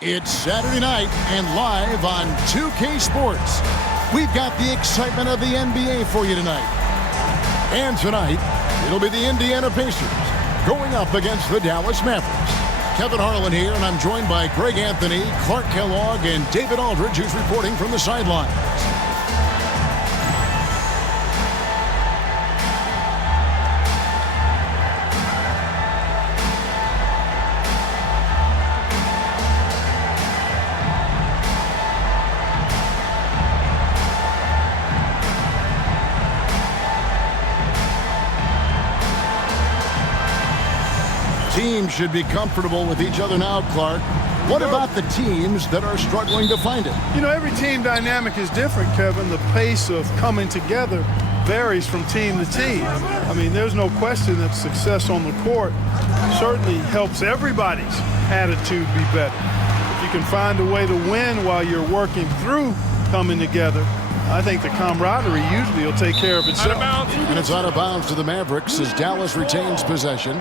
It's Saturday night and live on 2K Sports. We've got the excitement of the NBA for you tonight. And tonight, it'll be the Indiana Pacers going up against the Dallas Mavericks. Kevin Harlan here, and I'm joined by Greg Anthony, Clark Kellogg, and David Aldridge, who's reporting from the sidelines. Teams should be comfortable with each other now, Clark. What about the teams that are struggling to find it? You know, every team dynamic is different, Kevin. The pace of coming together varies from team to team. I mean, there's no question that success on the court certainly helps everybody's attitude be better. If you can find a way to win while you're working through coming together, I think the camaraderie usually will take care of itself. And it's out of bounds to the Mavericks as Dallas retains possession.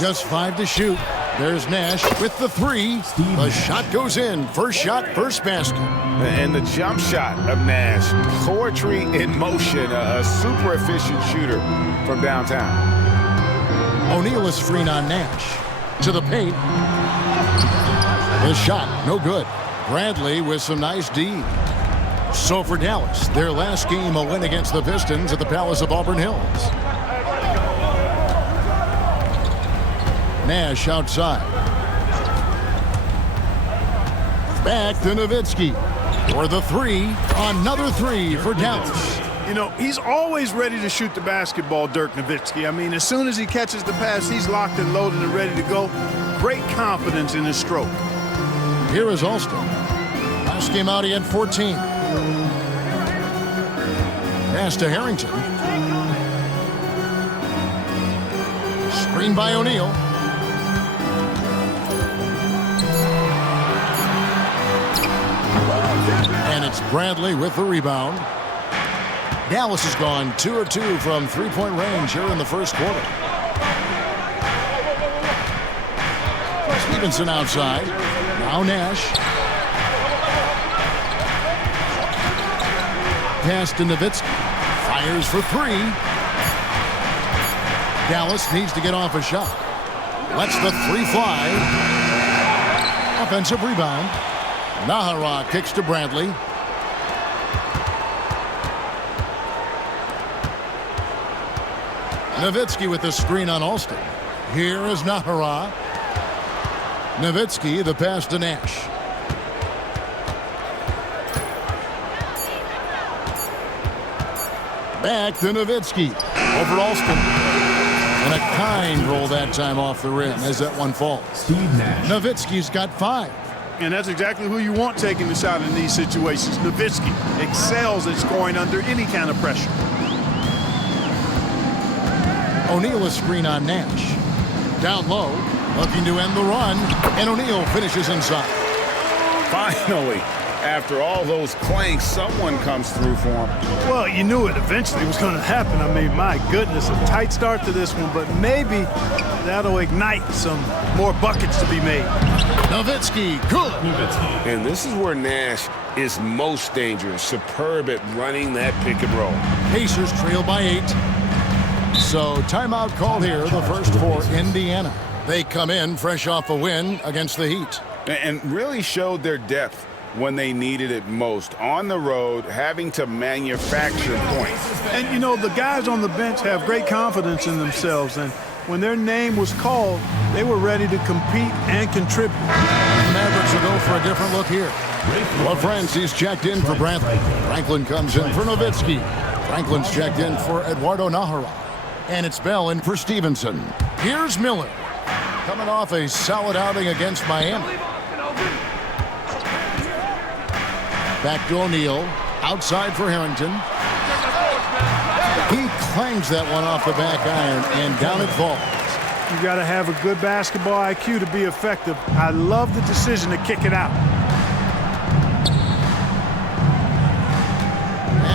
Just 5 to shoot. There's Nash with the three. The shot goes in. First shot, first basket. And the jump shot of Nash. Poetry in motion. A super efficient shooter from downtown. O'Neal is screen on Nash. To the paint. The shot, no good. Bradley with some nice D. So for Dallas, their last game, a win against the Pistons at the Palace of Auburn Hills. Nash outside. Back to Nowitzki for the three. Another three for Dallas. You know, he's always ready to shoot the basketball, Dirk Nowitzki. I mean, as soon as he catches the pass, he's locked and loaded and ready to go. Great confidence in his stroke. Here is Alston. Last game out, he had 14. Pass to Harrington. Screen by O'Neal. And it's Bradley with the rebound. Dallas has gone 2 of 2 from three-point range here in the first quarter. Stevenson outside. Now Nash. Pass to Nowitzki. Fires for three. Dallas needs to get off a shot. Lets the three fly. Offensive rebound. Nahara kicks to Bradley. Nowitzki with the screen on Alston. Here is Nahara. Nowitzki, the pass to Nash. Back to Nowitzki. Over Alston. And a kind roll that time off the rim as that one falls. Nowitzki's got 5. And that's exactly who you want taking the shot in these situations. Nowitzki excels at scoring under any kind of pressure. O'Neal is screen on Nash. Down low, looking to end the run, and O'Neal finishes inside. Finally, after all those clanks, someone comes through for him. Well, you knew it eventually was going to happen. I mean, my goodness, a tight start to this one, but maybe that'll ignite some more buckets to be made. Nowitzki, good. And this is where Nash is most dangerous. Superb at running that pick and roll. Pacers trail by 8. So timeout called here, the first for Indiana. They come in fresh off a win against the Heat. And really showed their depth when they needed it most. On the road, having to manufacture points. And, you know, the guys on the bench have great confidence in themselves. And when their name was called, they were ready to compete and contribute. The Mavericks will go for a different look here. Well, Francie's checked in for Bradley. Franklin comes in for Nowitzki. Franklin's checked in for Eduardo Nahara. And it's Bell in for Stevenson. Here's Miller. Coming off a solid outing against Miami. Back to O'Neal. Outside for Harrington. He clangs that one off the back iron, and down it falls. You got to have a good basketball IQ to be effective. I love the decision to kick it out.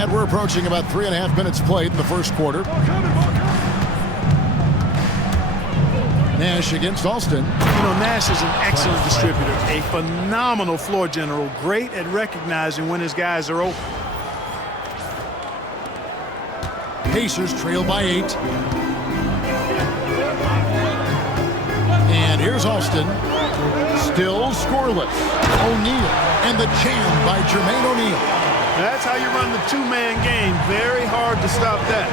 And we're approaching about 3.5 minutes played in the first quarter. Nash against Alston. You know, Nash is an excellent distributor, a phenomenal floor general, great at recognizing when his guys are open. Pacers trail by 8. And here's Alston. Still scoreless. O'Neal. And the jam by Jermaine O'Neal. That's how you run the two-man game. Very hard to stop that.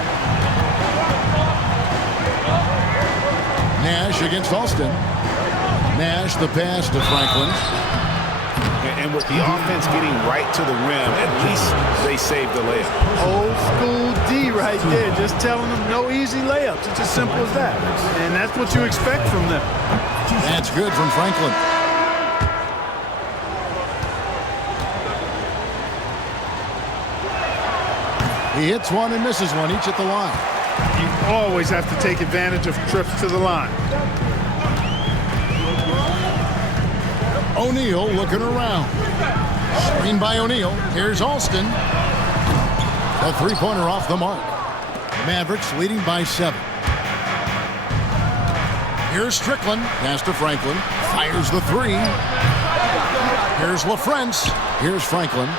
Nash against Alston. Nash the pass to Franklin. And with the offense getting right to the rim, at least they saved the layup. Old school D right there, just telling them no easy layups. It's as simple as that. And that's what you expect from them. That's good from Franklin. He hits one and misses one, each at the line. You always have to take advantage of trips to the line. O'Neal looking around. Screen by O'Neal. Here's Alston. A three-pointer off the mark. Mavericks leading by 7. Here's Strickland. Pass to Franklin. Fires the 3. Here's LaFrance. Here's Franklin.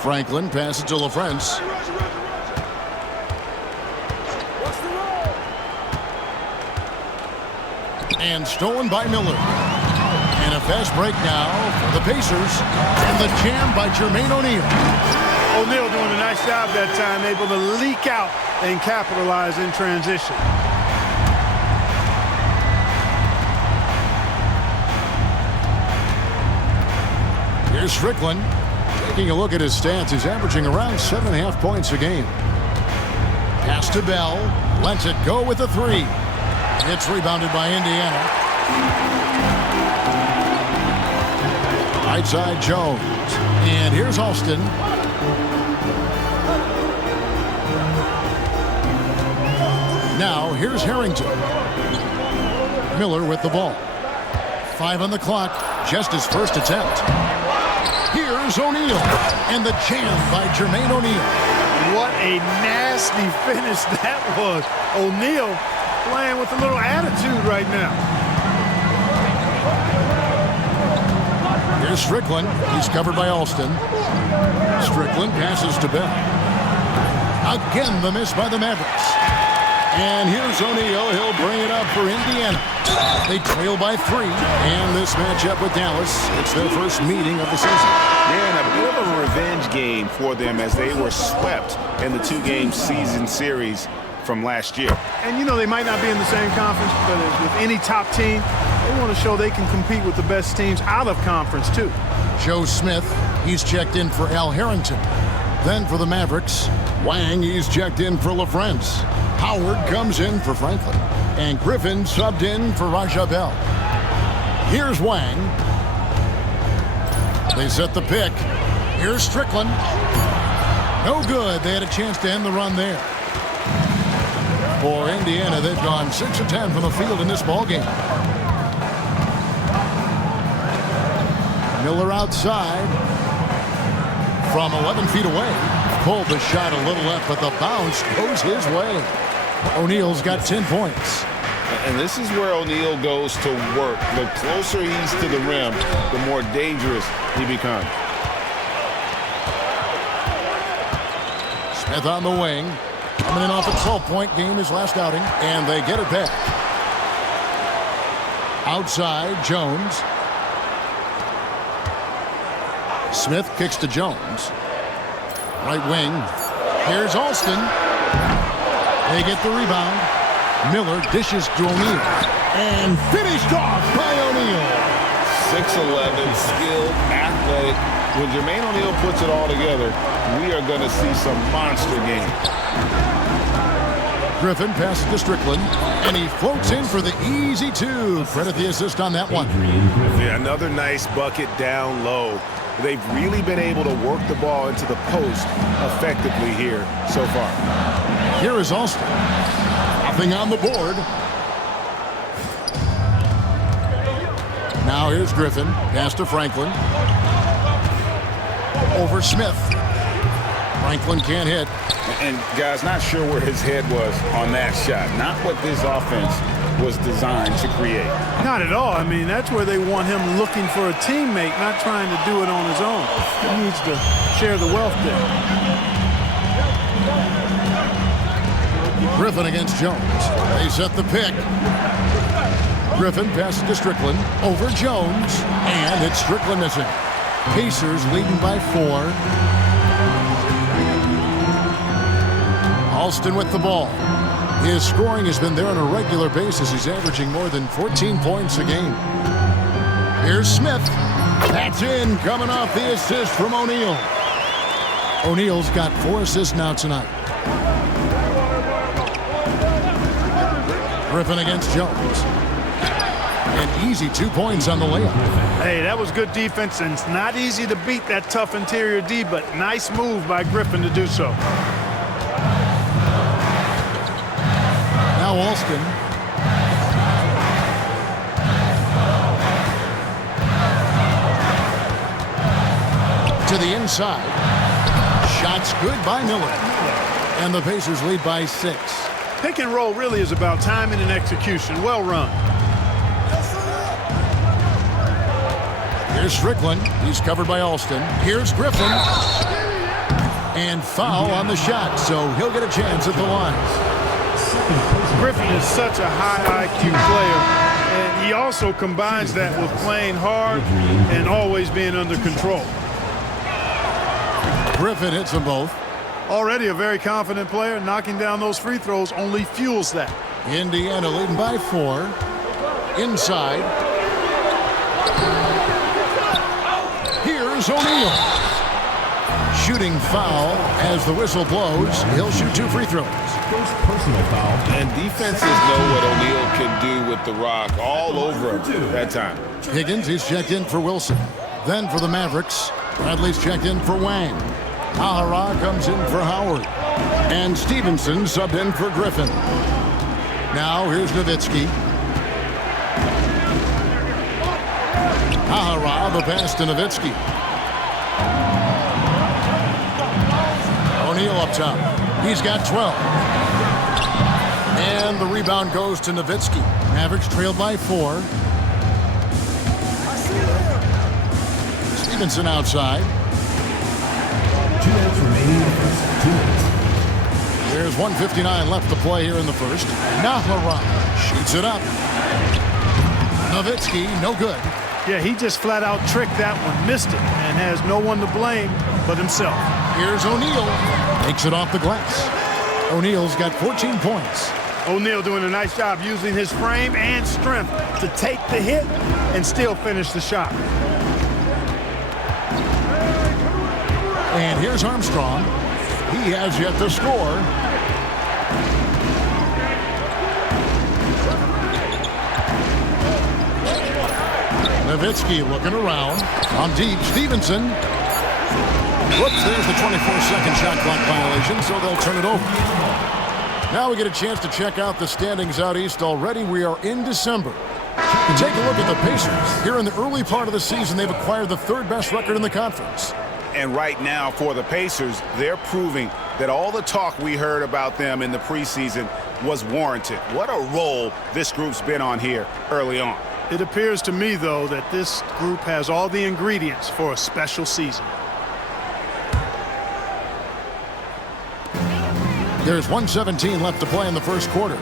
Franklin passes to LaFrance. And stolen by Miller. And a fast break now for the Pacers. And the jam by Jermaine O'Neal. O'Neal doing a nice job that time, able to leak out and capitalize in transition. Here's Strickland. Taking a look at his stats, he's averaging around 7.5 points a game. Pass to Bell. Lets it go with the 3. It's rebounded by Indiana. Right side Jones. And here's Alston. Now here's Harrington. Miller with the ball. 5 on the clock. Just his first attempt. Here's O'Neal. And the jam by Jermaine O'Neal. What a nasty finish that was. O'Neal playing with a little attitude right now. Here's Strickland. He's covered by Alston. Strickland passes to Bell. Again, the miss by the Mavericks. And here's O'Neal. He'll bring it up for Indiana. They trail by 3. And this matchup with Dallas, it's their first meeting of the season. Yeah, and a bit of a revenge game for them as they were swept in the 2-game season series from last year. And you know, they might not be in the same conference, but as with any top team, they want to show they can compete with the best teams out of conference too. Joe Smith, he's checked in for Al Harrington. Then for the Mavericks, Wang, he's checked in for LaFrance. Howard comes in for Franklin. And Griffin subbed in for Raja Bell. Here's Wang. They set the pick. Here's Strickland. No good. They had a chance to end the run there. For Indiana, they've gone 6 of 10 from the field in this ballgame. Miller outside. From 11 feet away. Pulled the shot a little left, but the bounce goes his way. O'Neal's got 10 points. And this is where O'Neal goes to work. The closer he's to the rim, the more dangerous he becomes. Smith on the wing. Coming in off a 12-point game his last outing. And they get it back. Outside, Jones. Smith kicks to Jones. Right wing. Here's Alston. They get the rebound. Miller dishes to O'Neal. And finished off by O'Neal. 6'11", skilled, athletic. When Jermaine O'Neal puts it all together, we are going to see some monster games. Griffin passes to Strickland. And he floats in for the easy 2. Credit the assist on that one. Yeah, another nice bucket down low. They've really been able to work the ball into the post effectively here so far. Here is Alston. Nothing on the board. Now here's Griffin. Pass to Franklin. Over Smith. Franklin can't hit. And guys, not sure where his head was on that shot. Not what this offense was designed to create. Not at all. I mean, that's where they want him looking for a teammate, not trying to do it on his own. He needs to share the wealth there. Griffin against Jones. They set the pick. Griffin passes to Strickland. Over Jones. And it's Strickland missing. Pacers leading by 4. Alston with the ball. His scoring has been there on a regular basis. He's averaging more than 14 points a game. Here's Smith. That's in, coming off the assist from O'Neal. O'Neal's got 4 assists now tonight. Griffin against Jones. An easy 2 points on the layup. Hey, that was good defense, and it's not easy to beat that tough interior D, but nice move by Griffin to do so. Now Alston. To the inside. Shots good by Miller. And the Pacers lead by 6. Pick and roll really is about timing and execution. Well run. Here's Strickland. He's covered by Alston. Here's Griffin. And foul on the shot, so he'll get a chance at the line. Griffin is such a high IQ player, and he also combines that with playing hard and always being under control. Griffin hits them both. Already a very confident player, knocking down those free throws only fuels that. Indiana leading by 4. Inside. Here's O'Neal. Shooting foul as the whistle blows. He'll shoot 2 free throws. First personal foul. And defenses know what O'Neal can do with the rock all over him that time. Higgins, he's checked in for Wilson. Then for the Mavericks, Bradley's checked in for Wang. Ahara comes in for Howard. And Stevenson subbed in for Griffin. Now here's Nowitzki. Ahara, the pass to Nowitzki. O'Neal up top. He's got 12. And the rebound goes to Nowitzki. Mavericks trailed by 4. Stevenson outside. 2 minutes remaining in the first. 2 minutes. There's 1:59 left to play here in the first. Nahara shoots it up. Nowitzki, no good. Yeah, he just flat out tricked that one, missed it, and has no one to blame but himself. Here's O'Neal. Takes it off the glass. O'Neal's got 14 points. O'Neal doing a nice job using his frame and strength to take the hit and still finish the shot. And here's Armstrong. He has yet to score. Nowitzki looking around. On deep, Stevenson. Whoops, there's the 24-second shot clock violation, so they'll turn it over. Now we get a chance to check out the standings out east already. We are in December. To take a look at the Pacers. Here in the early part of the season, they've acquired the 3rd best record in the conference. And right now for the Pacers, they're proving that all the talk we heard about them in the preseason was warranted. What a role this group's been on here early on. It appears to me, though, that this group has all the ingredients for a special season. There's 1:17 left to play in the first quarter.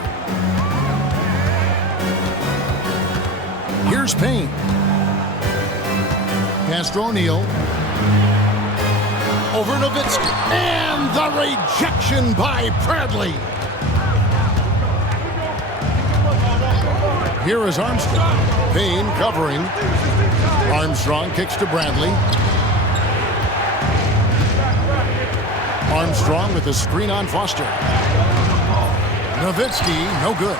Here's Payne. Pass to O'Neal. Over Nowitzki. And the rejection by Bradley. Here is Armstrong. Payne covering. Armstrong kicks to Bradley. Armstrong with the screen on Foster. Nowitzki, no good.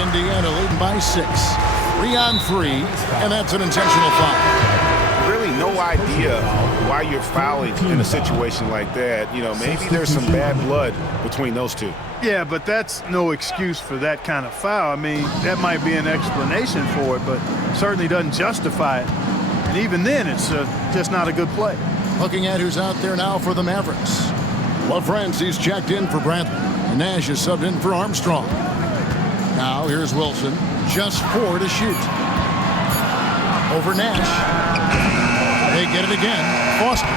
Indiana leading by 6. 3 on 3, and that's an intentional foul. Really no idea why you're fouling in a situation like that. You know, maybe there's some bad blood between those two. Yeah, but that's no excuse for that kind of foul. I mean, that might be an explanation for it, but certainly doesn't justify it. And even then, it's just not a good play. Looking at who's out there now for the Mavericks. LaFrancie's checked in for Bradley. And Nash is subbed in for Armstrong. Now here's Wilson. Just 4 to shoot. Over Nash. They get it again. Foster.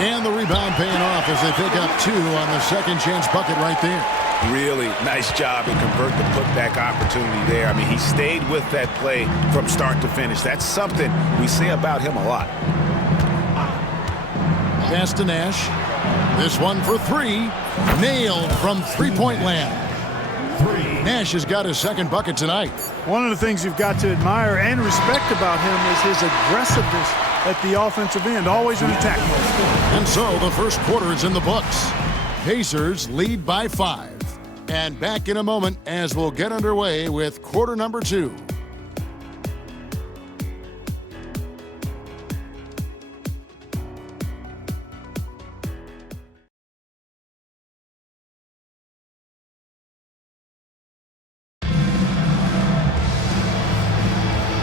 And the rebound paying off as they pick up 2 on the second chance bucket right there. Really nice job to convert the putback opportunity there. I mean, he stayed with that play from start to finish. That's something we say about him a lot. Pass to Nash. This one for 3. Nailed from three-point land. Nash has got his second bucket tonight. One of the things you've got to admire and respect about him is his aggressiveness at the offensive end, always in attack mode. And so the first quarter is in the books. Pacers lead by 5. And back in a moment as we'll get underway with quarter number 2.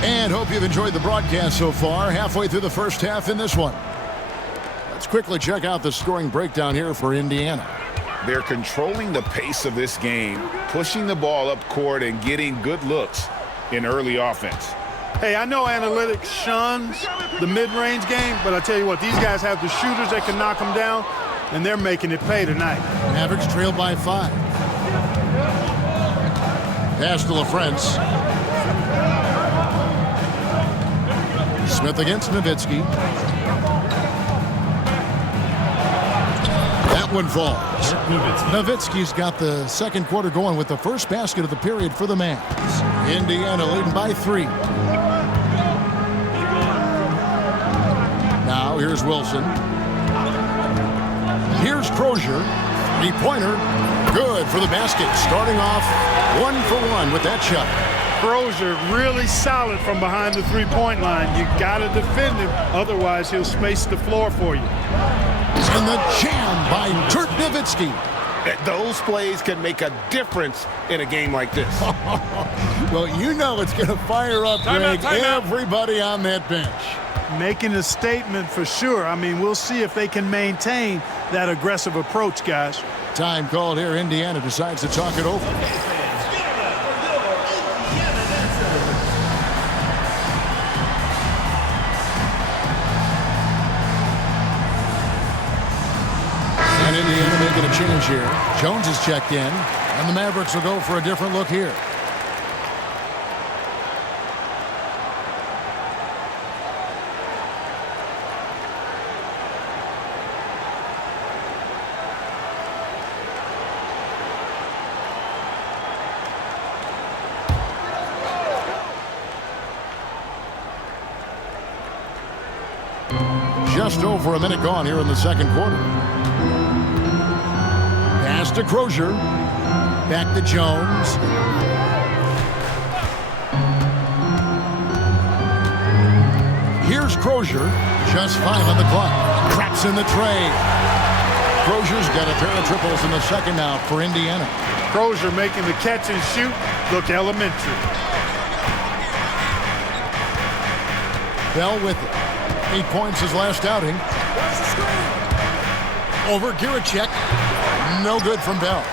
And hope you've enjoyed the broadcast so far. Halfway through the first half in this one. Let's quickly check out the scoring breakdown here for Indiana. They're controlling the pace of this game, pushing the ball up court and getting good looks in early offense. Hey, I know analytics shuns the mid-range game, but I tell you what, these guys have the shooters that can knock them down, and they're making it pay tonight. Mavericks trail by 5. Pass to LaFrance. Smith against Nowitzki. That one falls. Nowitzki's got the second quarter going with the first basket of the period for the Mavs. Indiana leading by 3. Now here's Wilson. Here's Crozier. 3-pointer. Good for the basket. Starting off 1 for 1 with that shot. Crozier really solid from behind the three-point line. You got to defend him, otherwise he'll space the floor for you. And the jam by Dirk Nowitzki. Those plays can make a difference in a game like this. Well, you know it's going to fire up, Greg, everybody on that bench. Making a statement for sure. I mean, we'll see if they can maintain that aggressive approach, guys. Time called here. Indiana decides to talk it over. And Indiana making a change here. Jones is checked in, and the Mavericks will go for a different look here. Just over a minute gone here in the second quarter. Pass to Crozier. Back to Jones. Here's Crozier. Just 5 on the clock. Craps in the tray. Crozier's got a pair of triples in the second now for Indiana. Crozier making the catch and shoot look elementary. Bell with it. 8 points his last outing. Over Giricek. No good from Bell.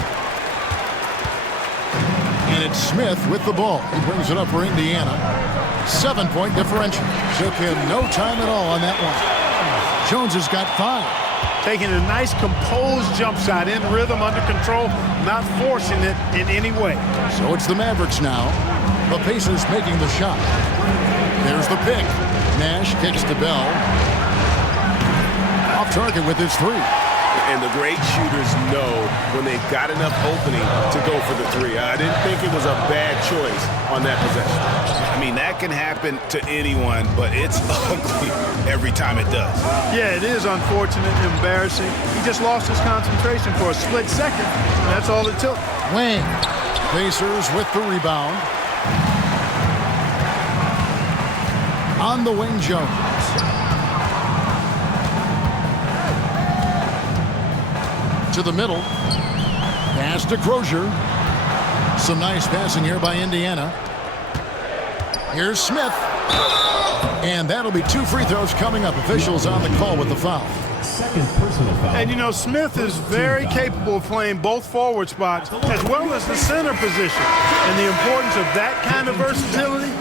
And it's Smith with the ball. He brings it up for Indiana. 7-point differential. Took him no time at all on that one. Jones has got 5. Taking a nice composed jump shot in rhythm, under control, not forcing it in any way. So it's the Mavericks now. The Pacers making the shot. There's the pick. Nash kicks to Bell. Off target with his 3. And the great shooters know when they've got enough opening to go for the 3. I didn't think it was a bad choice on that possession. I mean, that can happen to anyone, but it's ugly every time it does. Yeah, it is unfortunate and embarrassing. He just lost his concentration for a split second, and that's all it took. Wayne. Pacers with the rebound. On the wing, Jones. to the middle. Pass to Crozier. Some nice passing here by Indiana. Here's Smith. And that'll be 2 free throws coming up. Officials on the call with the foul. Second personal foul. And, you know, Smith is very capable of playing both forward spots as well as the center position. And the importance of that kind of versatility,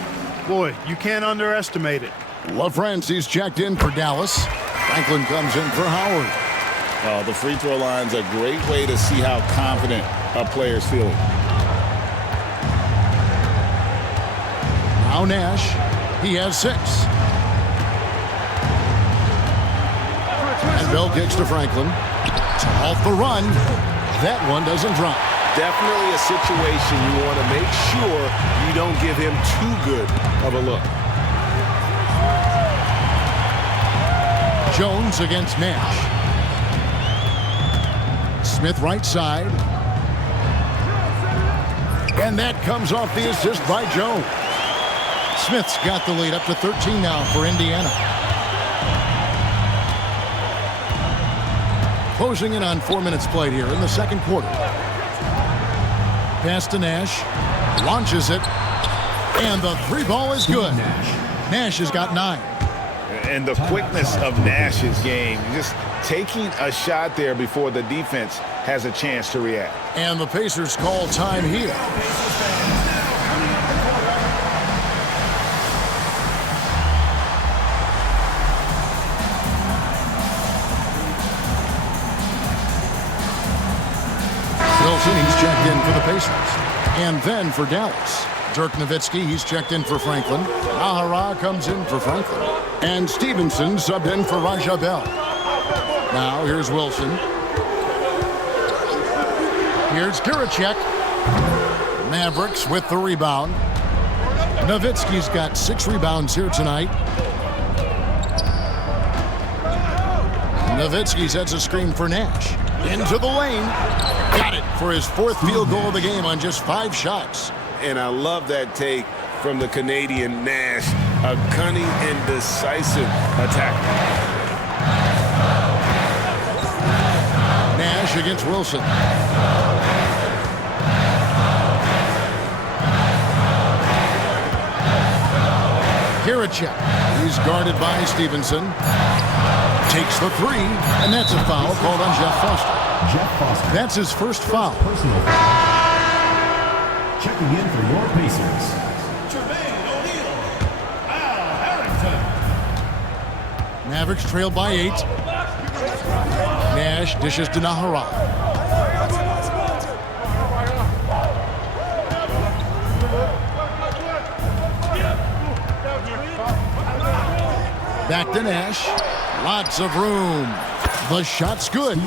boy, you can't underestimate it. LaFrance, he's checked in for Dallas. Franklin comes in for Howard. The free throw line's a great way to see how confident a player's feeling. Now Nash, he has 6. And Bell kicks to Franklin. Off the run. That one doesn't drop. Definitely a situation you want to make sure you don't give him too good of a look. Jones against Nash. Smith right side. And that comes off the assist by Jones. Smith's got the lead up to 13 now for Indiana. Closing in on 4 minutes played here in the second quarter. Pass to Nash. Launches it. And the 3 ball is good. Nash has got 9. And the quickness of Nash's game, just taking a shot there before the defense has a chance to react. And the Pacers call time here. He's checked in for the Pacers. And then for Dallas. Dirk Nowitzki, he's checked in for Franklin. Ahara comes in for Franklin. And Stevenson subbed in for Raja Bell. Now here's Wilson. Here's Kiricek. Mavericks with the rebound. Nowitzki's got 6 rebounds here tonight. Nowitzki sets a screen for Nash. Into the lane. Got it for his 4th field goal of the game on just 5 shots. And I love that take from the Canadian Nash. A cunning and decisive attack. Nash against Wilson. Kiricek. He's guarded by Stevenson. Takes the 3, and that's a foul called on Jeff Foster. That's his first foul. Personal foul. Checking in for your Pacers. Mavericks trail by 8. Nash dishes to Nahara. Back to Nash. Lots of room. The shot's good.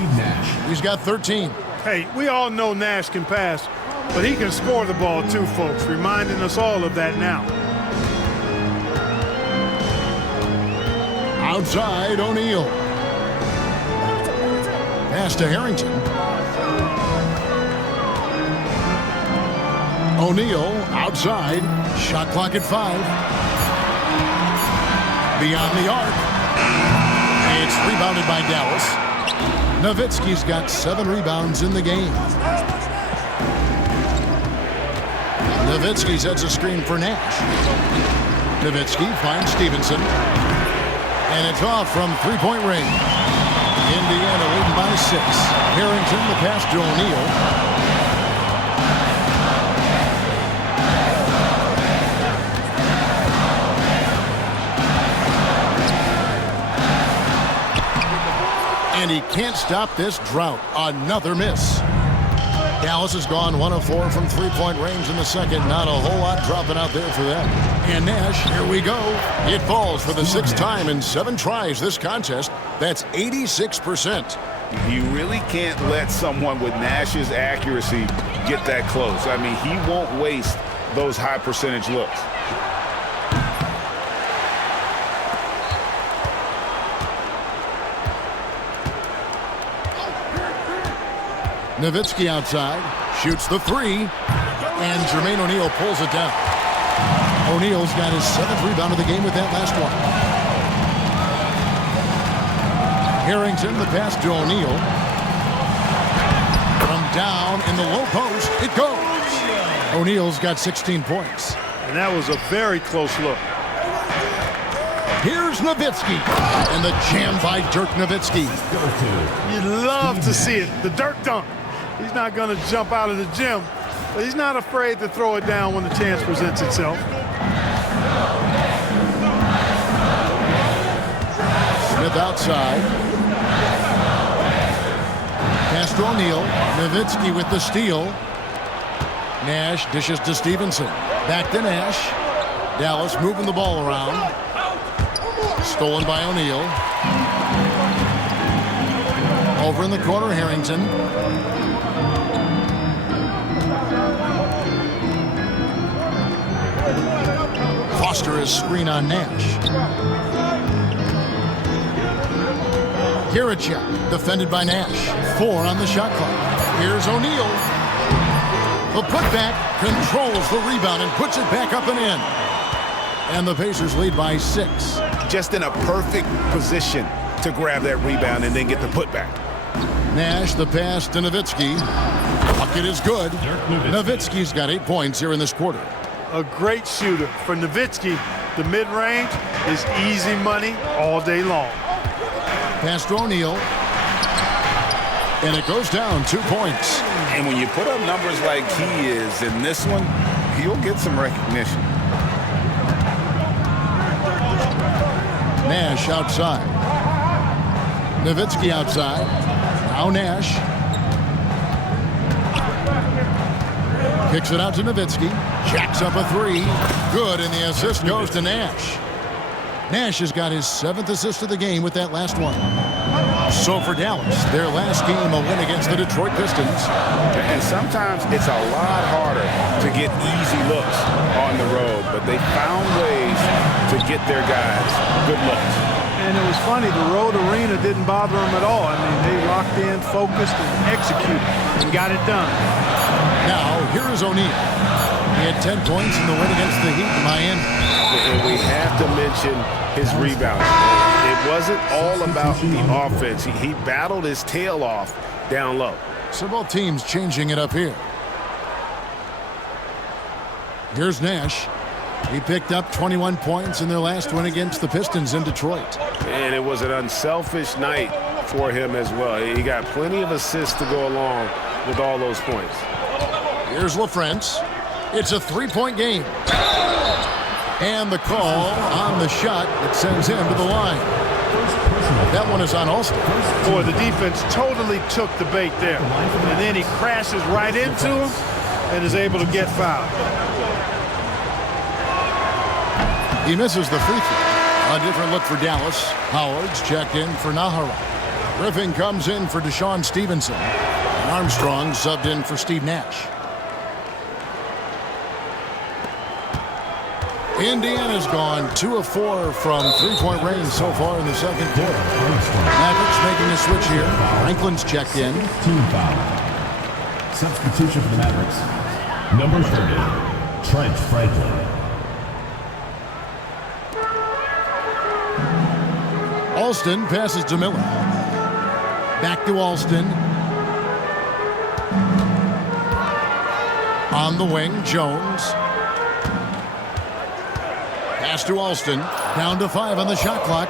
He's got 13. Hey, we all know Nash can pass, but he can score the ball too, folks, reminding us all of that now. Outside, O'Neal. Pass to Harrington. O'Neal outside. Shot clock at 5. Beyond the arc. It's rebounded by Dallas. Nowitzki's got 7 rebounds in the game. Nowitzki sets a screen for Nash. Nowitzki finds Stevenson. And it's off from 3-point range. Indiana leading by 6. Harrington, the pass to O'Neal. And he can't stop this drought. Another miss. Dallas has gone 1 of 4 from 3-point range in the second. Not a whole lot dropping out there for them. And Nash, here we go. It falls for the 6th time in 7 tries this contest. That's 86%. You really can't let someone with Nash's accuracy get that close. I mean, he won't waste those high percentage looks. Nowitzki outside, shoots the 3, and Jermaine O'Neal pulls it down. O'Neal's got his 7th rebound of the game with that last one. Harrington, the pass to O'Neal. Down in the low post, it goes. O'Neal's got 16 points. And that was a very close look. Here's Nowitzki. And the jam by Dirk Nowitzki. You'd love to see it. The Dirk dunk. He's not going to jump out of the gym, but he's not afraid to throw it down when the chance presents itself. Smith outside. Pass to O'Neal. Nowitzki with the steal. Nash dishes to Stevenson. Back to Nash. Dallas moving the ball around. Stolen by O'Neal. Over in the corner, Harrington. Foster is screen on Nash. Giricek defended by Nash. 4 on the shot clock. Here's O'Neal. The putback controls the rebound and puts it back up and in. And the Pacers lead by 6. Just in a perfect position to grab that rebound and then get the putback. Nash, the pass to Nowitzki. Bucket is good. Nowitzki's got 8 points here in this quarter. A great shooter. For Nowitzki, the mid-range is easy money all day long. Pass to O'Neal. And it goes down 2 points. And when you put up numbers like he is in this one, he'll get some recognition. Nash outside. Nowitzki outside. Now Nash. Kicks it out to Nowitzki. Jacks up a 3. Good, and the assist goes to Nash. Nash has got his 7th assist of the game with that last one. So for Dallas, their last game, a win against the Detroit Pistons. And sometimes it's a lot harder to get easy looks on the road, but they found ways to get their guys good looks. And it was funny, the road arena didn't bother them at all. I mean, they locked in, focused, and executed, and got it done. Now, here is O'Neal. He had 10 points in the win against the Heat in Miami. And we have to mention his rebounding. It wasn't all about the offense. He battled his tail off down low. So both teams changing it up here. Here's Nash. He picked up 21 points in their last win against the Pistons in Detroit. And it was an unselfish night for him as well. He got plenty of assists to go along with all those points. Here's LaFrance. It's a 3-point game. And the call on the shot that sends him to the line. That one is on Alston. Boy, the defense totally took the bait there. And then he crashes right into him and is able to get fouled. He misses the free throw. A different look for Dallas. Howard's checked in for Nahara. Griffin comes in for Deshaun Stevenson. And Armstrong subbed in for Steve Nash. Indiana's gone 2 of 4 from 3-point range so far in the second quarter. Mavericks making a switch here. Franklin's checked in. Team foul. Substitution for the Mavericks. Number 30, Trent Franklin. Alston passes to Miller. Back to Alston. On the wing, Jones. Pass to Alston. Down to 5 on the shot clock.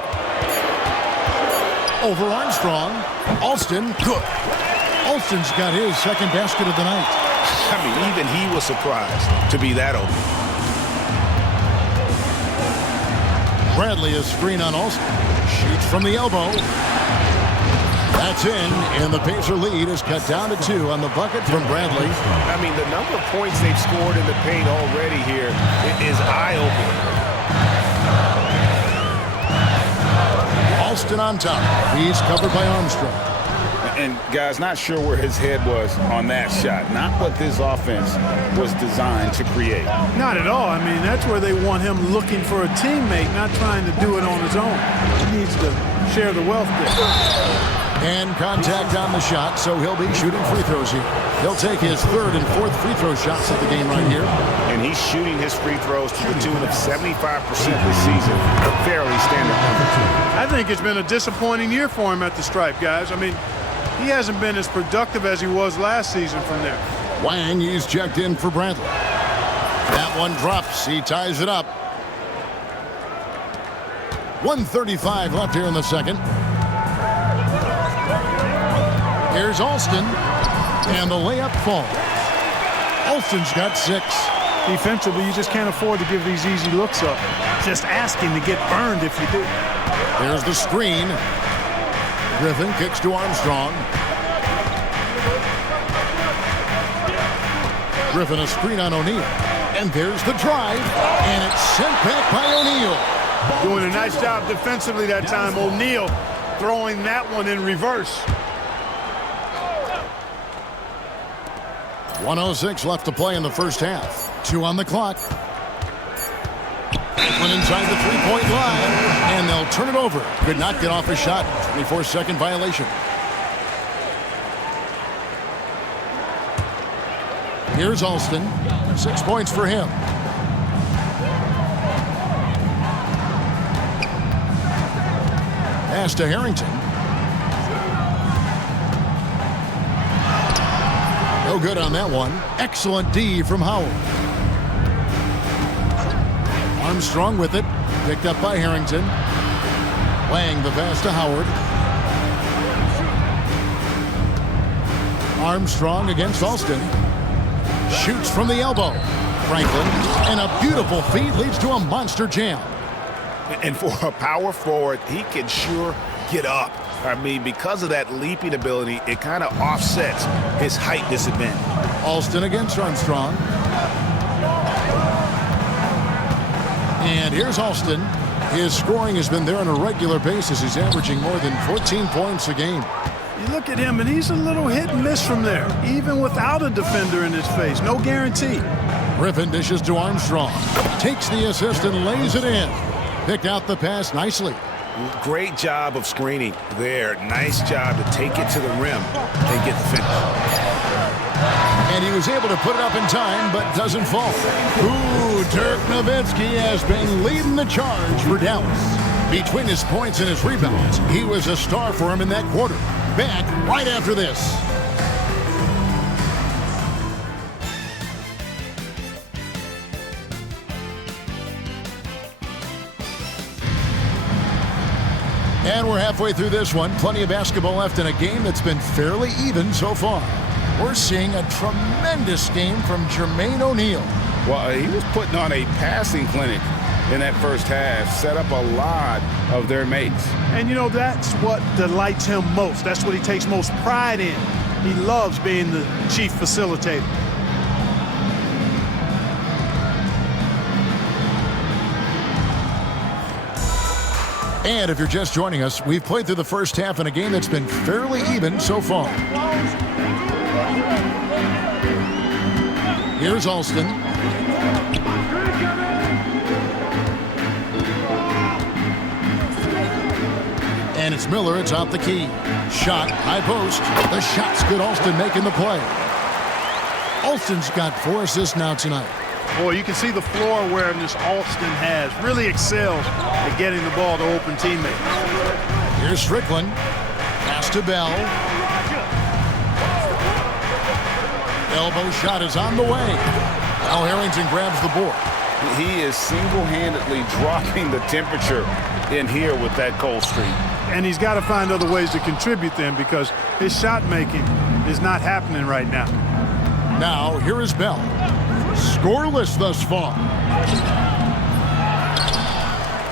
Over Armstrong. Alston, good. Alston's got his second basket of the night. I mean, even he was surprised to be that open. Bradley is screen on Alston. Shoots from the elbow. That's in, and the Pacer lead is cut down to 2 on the bucket from Bradley. I mean, the number of points they've scored in the paint already here is eye-opening. Alston on top. He's covered by Armstrong. And, guys, not sure where his head was on that shot. Not what this offense was designed to create. Not at all. I mean, that's where they want him looking for a teammate, not trying to do it on his own. He needs to share the wealth there. And contact on the shot, so he'll be shooting free throws here. He'll take his 3rd and 4th free throw shots of the game right here. And he's shooting his free throws to the tune of 75% this season. A fairly standard number. I think it's been a disappointing year for him at the stripe, guys. I mean, He hasn't been as productive as he was last season from there. Wang, he's checked in for Bradley. That one drops. He ties it up. 1:35 left here in the second. Here's Alston, and the layup falls. Alston's got 6. Defensively, you just can't afford to give these easy looks up. Just asking to get burned if you do. There's the screen. Griffin kicks to Armstrong. Griffin a screen on O'Neal. And there's the drive, and it's sent back by O'Neal. Doing a nice job defensively that time. O'Neal throwing that one in reverse. 1:06 left to play in the first half. 2 on the clock. Went inside the three-point line, and they'll turn it over. Could not get off a shot. 24-second violation. Here's Alston. 6 points for him. Pass to Harrington. No good on that one. Excellent D from Howard. Armstrong with it. Picked up by Harrington. Wang the pass to Howard. Armstrong against Alston. Shoots from the elbow. Franklin, and a beautiful feed leads to a monster jam. And for a power forward, he can sure get up. I mean, because of that leaping ability, it kind of offsets his height disadvantage. Alston against Armstrong. And here's Alston. His scoring has been there on a regular basis. He's averaging more than 14 points a game. You look at him, and he's a little hit and miss from there, even without a defender in his face. No guarantee. Griffin dishes to Armstrong. Takes the assist and lays it in. Picked out the pass nicely. Great job of screening there. Nice job to take it to the rim and get the finish. And he was able to put it up in time, but doesn't fall. Ooh, Dirk Nowitzki has been leading the charge for Dallas. Between his points and his rebounds, he was a star for him in that quarter. Back right after this. And we're halfway through this one. Plenty of basketball left in a game that's been fairly even so far. We're seeing a tremendous game from Jermaine O'Neal. Well, he was putting on a passing clinic in that first half, set up a lot of their mates. And, you know, that's what delights him most. That's what he takes most pride in. He loves being the chief facilitator. And if you're just joining us, we've played through the first half in a game that's been fairly even so far. Here's Alston. And it's Miller atop the key. Shot, high post. The shot's good. Alston making the play. Alston's got 4 assists now tonight. Boy, you can see the floor awareness Alston has. Really excels at getting the ball to open teammates. Here's Strickland. Pass to Bell. Elbow shot is on the way. Al Harrington grabs the board. He is single-handedly dropping the temperature in here with that cold streak. And he's got to find other ways to contribute then, because his shot making is not happening right now. Now, here is Bell. Scoreless thus far.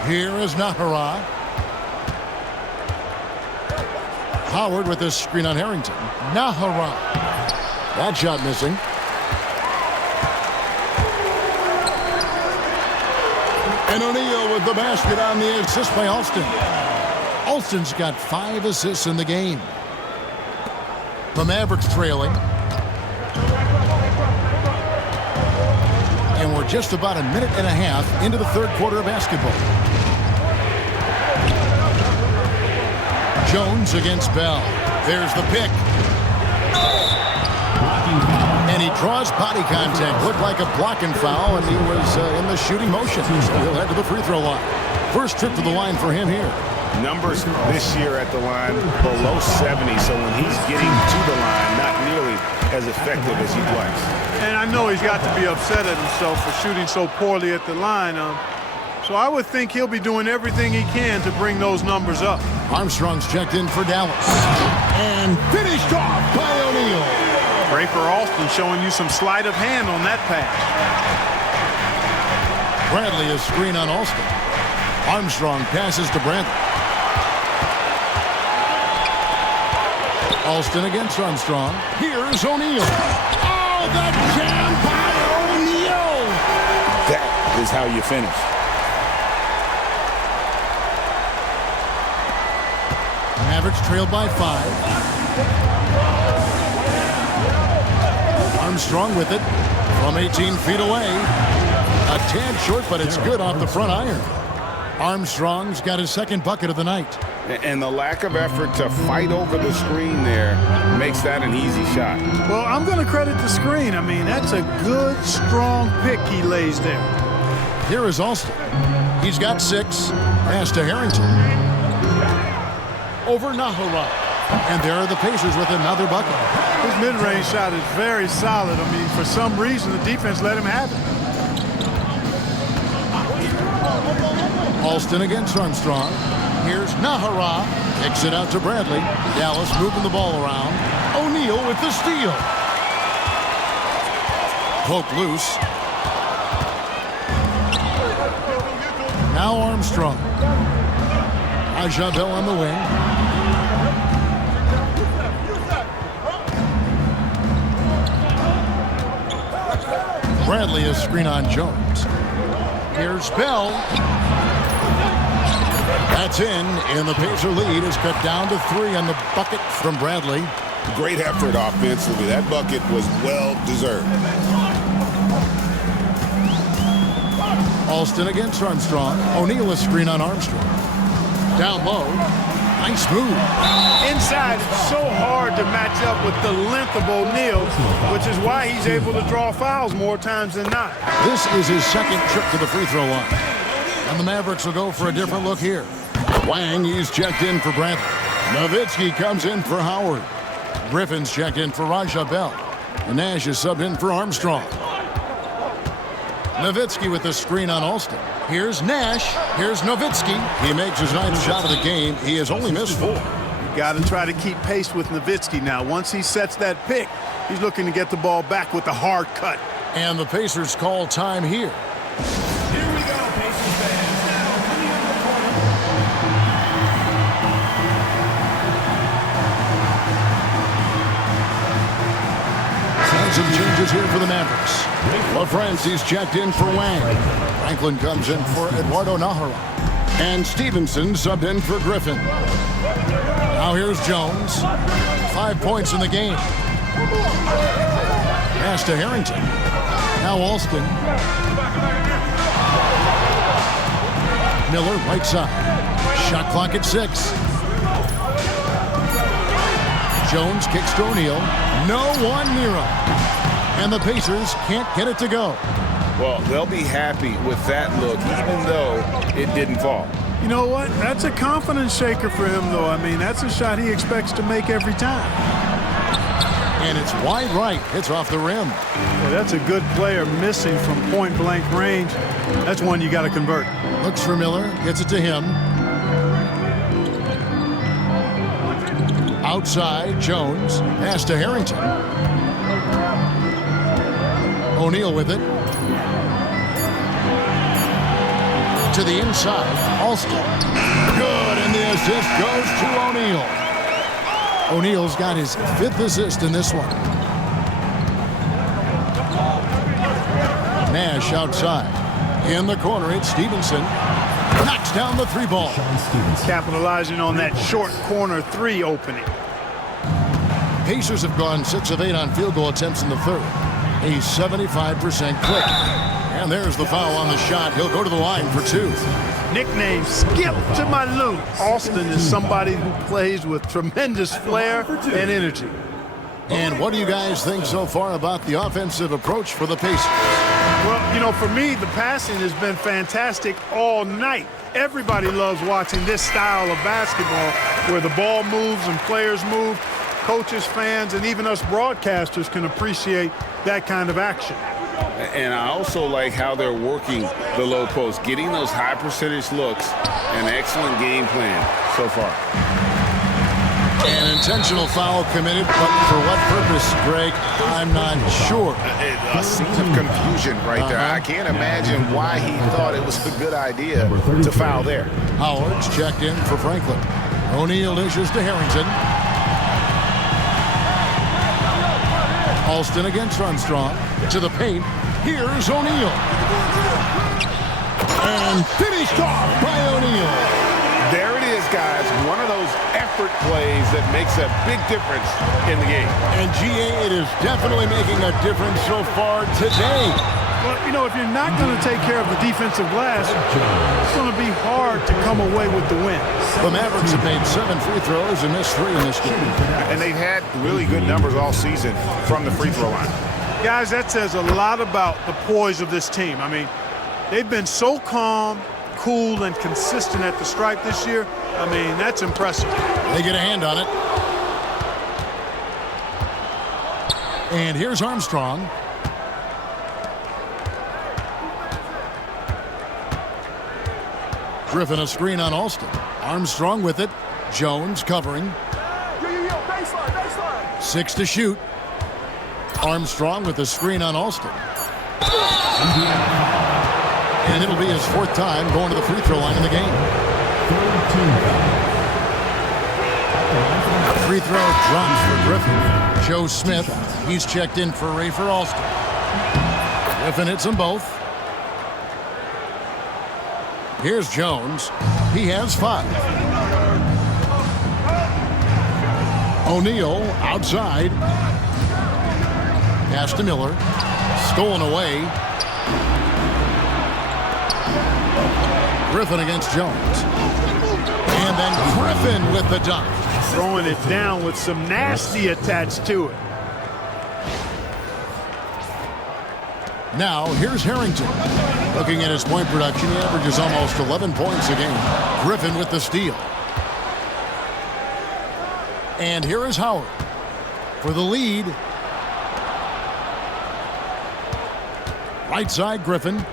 Here is Nahara. Howard with this screen on Harrington. Nahara. That shot missing. And O'Neal with the basket on the assist by Alston. Alston's got 5 assists in the game. The Mavericks trailing. And we're just about a minute and a half into the third quarter of basketball. Jones against Bell. There's the pick. And he draws body contact. Looked like a blocking foul, and he was in the shooting motion. So he'll head to the free throw line. First trip to the line for him here. Numbers this year at the line below 70, so when he's getting to the line, not nearly as effective as you'd like. And I know he's got to be upset at himself for shooting so poorly at the line. So I would think he'll be doing everything he can to bring those numbers up. Armstrong's checked in for Dallas. And finished off by O'Neal. Rafer Alston showing you some sleight of hand on that pass. Bradley is screen on Alston. Armstrong passes to Bradley. Alston against Armstrong. Here's O'Neal. Oh, the jam by O'Neal. That is how you finish. Mavericks trailed by 5. Armstrong with it from 18 feet away. A tad short, but it's good off the front iron. Armstrong's got his second bucket of the night. And the lack of effort to fight over the screen there makes that an easy shot. Well, I'm going to credit the screen. I mean, that's a good, strong pick he lays there. Here is Alston. He's got 6. Pass to Harrington. Over Nahara. And there are the Pacers with another bucket. His mid-range shot is very solid. I mean, for some reason, the defense let him have it. Alston against Armstrong. Here's Nahara. Kicks it out to Bradley. Dallas moving the ball around. O'Neal with the steal. Poke loose. Now Armstrong. Bell on the wing. Bradley is screen on Jones. Here's Bell. That's in, and the Pacer lead is cut down to 3 on the bucket from Bradley. Great effort offensively. That bucket was well deserved. Alston against Armstrong. O'Neal is screen on Armstrong. Down low. Nice move. Inside, it's so hard to match up with the length of O'Neal, which is why he's able to draw fouls more times than not. This is his second trip to the free throw line. And the Mavericks will go for a different look here. Wang, he's checked in for Bradley. Nowitzki comes in for Howard. Griffin's checked in for Bell. And Nash is subbed in for Armstrong. Nowitzki with the screen on Alston. Here's Nash. Here's Nowitzki. He makes his 9th shot of the game. He has only missed 4. You got to try to keep pace with Nowitzki now. Once he sets that pick, he's looking to get the ball back with the hard cut. And the Pacers call time here. Here we go, Pacers fans. Now coming on the corner. Some changes here for the Mavericks. LaFrancie's checked in for Wang. Franklin comes in for Eduardo Nahara. And Stevenson subbed in for Griffin. Now here's Jones. 5 points in the game. Pass to Harrington. Now Alston. Miller right side. Shot clock at 6. Jones kicks to O'Neal. No one near him. And the Pacers can't get it to go. Well, they'll be happy with that look, even though it didn't fall. You know what? That's a confidence shaker for him, though. I mean, that's a shot he expects to make every time. And it's wide right. It's off the rim. Well, that's a good player missing from point-blank range. That's one you got to convert. Looks for Miller. Gets it to him. Outside, Jones. Pass to Harrington. O'Neal with it. To the inside. Alston. Good, and the assist goes to O'Neal. O'Neal's got his 5th assist in this one. Nash outside. In the corner, it's Stevenson. Knocks down the 3 ball. Capitalizing on that short corner 3 opening. Pacers have gone 6 of 8 on field goal attempts in the 3rd. A 75% clip. And there's the foul on the shot. He'll go to the line for 2. Nickname Skip to my Lou. Alston is somebody who plays with tremendous flair and energy. And what do you guys think so far about the offensive approach for the Pacers? Well, you know, for me, the passing has been fantastic all night. Everybody loves watching this style of basketball where the ball moves and players move. Coaches, fans, and even us broadcasters can appreciate that kind of action. And I also like how they're working the low post, getting those high percentage looks. An excellent game plan so far. An intentional foul committed, but for what purpose, Greg? I'm not sure. A scene of confusion right there. I can't imagine why he thought it was a good idea to foul there. Howard's checked in for Franklin. O'Neal dishes to Harrington. Alston against Armstrong. To the paint. Here's O'Neal. And finished off by O'Neal. There it is, guys. One of those effort plays that makes a big difference in the game. And GA, it is definitely making a difference so far today. Well, you know, if you're not going to take care of the defensive glass, it's going to be hard to come away with the win. The Mavericks have made 7 free throws and missed 3 in this game. And they've had really good numbers all season from the free throw line. Guys, that says a lot about the poise of this team. I mean, they've been so calm, cool, and consistent at the stripe this year. I mean, that's impressive. They get a hand on it. And here's Armstrong. Griffin a screen on Alston. Armstrong with it. Jones covering. 6 to shoot. Armstrong with the screen on Alston. And it'll be his 4th time going to the free throw line in the game. Free throw drops for Griffin. Joe Smith, he's checked in for Rafer Alston. Griffin hits them both. Here's Jones. He has 5. O'Neal outside. Pass to Miller. Stolen away. Griffin against Jones. And then Griffin with the dunk. Throwing it down with some nasty attached to it. Now, here's Harrington. Looking at his point production, he averages almost 11 points a game. Griffin with the steal. And here is Howard for the lead. Right side, Griffin.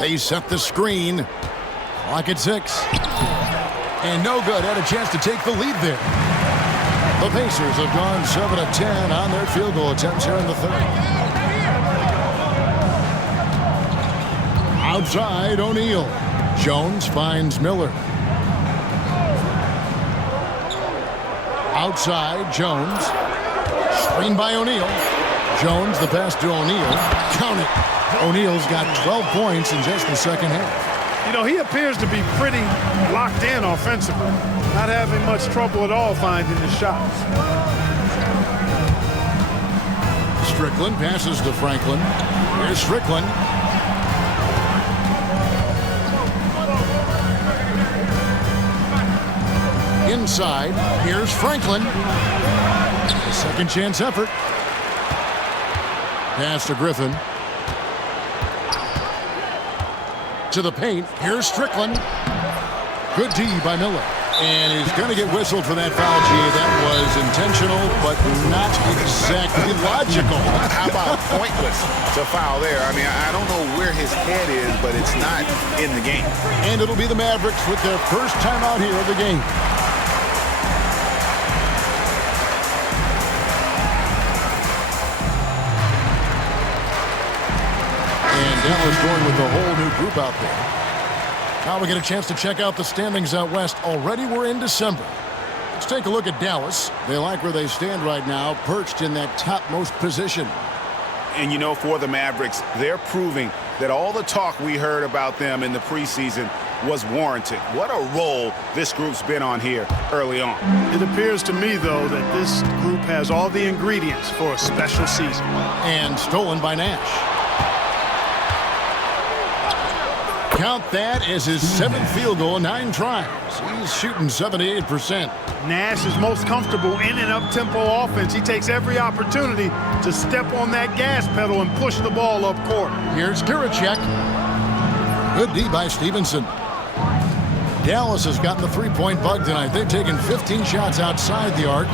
They set the screen. Clock at 6. And no good. Had a chance to take the lead there. The Pacers have gone 7 of 10 on their field goal attempts here in the 3rd. Outside, O'Neal. Jones finds Miller. Outside, Jones. Screen by O'Neal. Jones, the pass to O'Neal. Count it. O'Neal's got 12 points in just the second half. You know, he appears to be pretty locked in offensively. Not having much trouble at all finding the shots. Strickland passes to Franklin. Here's Strickland. Inside, here's Franklin. A second chance effort. Pass to Griffin. To the paint, here's Strickland. Good D by Miller. And he's going to get whistled for that foul, G. That was intentional, but not exactly logical. How about pointless to foul there? I mean, I don't know where his head is, but it's not in the game. And it'll be the Mavericks with their first time out here of the game. And Dallas going with the whole new group out there. Now we get a chance to check out the standings out west. Already we're in December. Let's take a look at Dallas. They like where they stand right now, perched in that topmost position. And you know, for the Mavericks, they're proving that all the talk we heard about them in the preseason was warranted. What a role this group's been on here early on. It appears to me, though, that this group has all the ingredients for a special season. And stolen by Nash. count that as his 7th field goal in 9 tries. He's shooting 78%. Nash is most comfortable in an up-tempo offense. He takes every opportunity to step on that gas pedal and push the ball up court. Here's Kiricek. Good D by Stevenson. Dallas has gotten the three-point bug tonight. They've taken 15 shots outside the arc,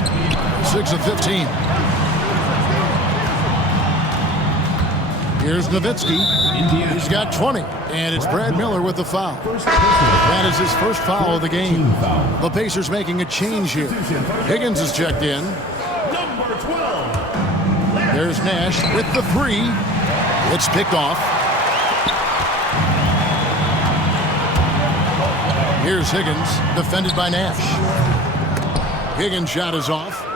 6 of 15. Here's Nowitzki. He's got 20, and it's Brad Miller with the foul. That is his first foul of the game. The Pacers making a change here. Higgins is checked in. There's Nash with the 3. It's picked off. Here's Higgins, defended by Nash. Higgins' shot is off.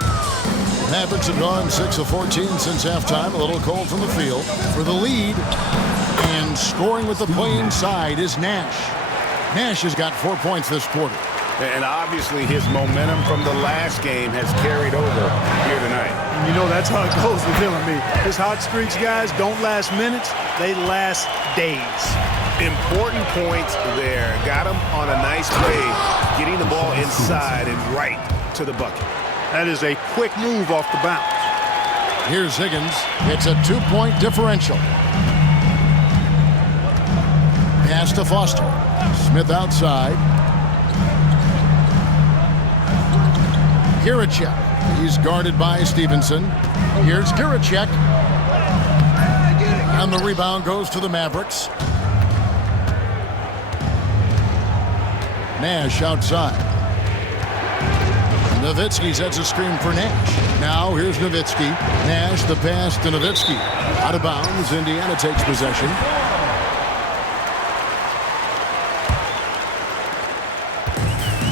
Mavericks have gone 6 of 14 since halftime. A little cold from the field. For the lead, and scoring with the play inside is Nash. Nash has got 4 points this quarter. And obviously his momentum from the last game has carried over here tonight. And you know that's how it goes with him and me. His hot streaks, guys, don't last minutes. They last days. Important points there. Got him on a nice play, getting the ball inside and right to the bucket. That is a quick move off the bounce. Here's Higgins. It's a 2-point differential. Pass to Foster. Smith outside. Kiricek. He's guarded by Stevenson. Here's Kiricek. And the rebound goes to the Mavericks. Nash outside. Nowitzki sets a screen for Nash. Now here's Nowitzki. Nash the pass to Nowitzki. Out of bounds. Indiana takes possession.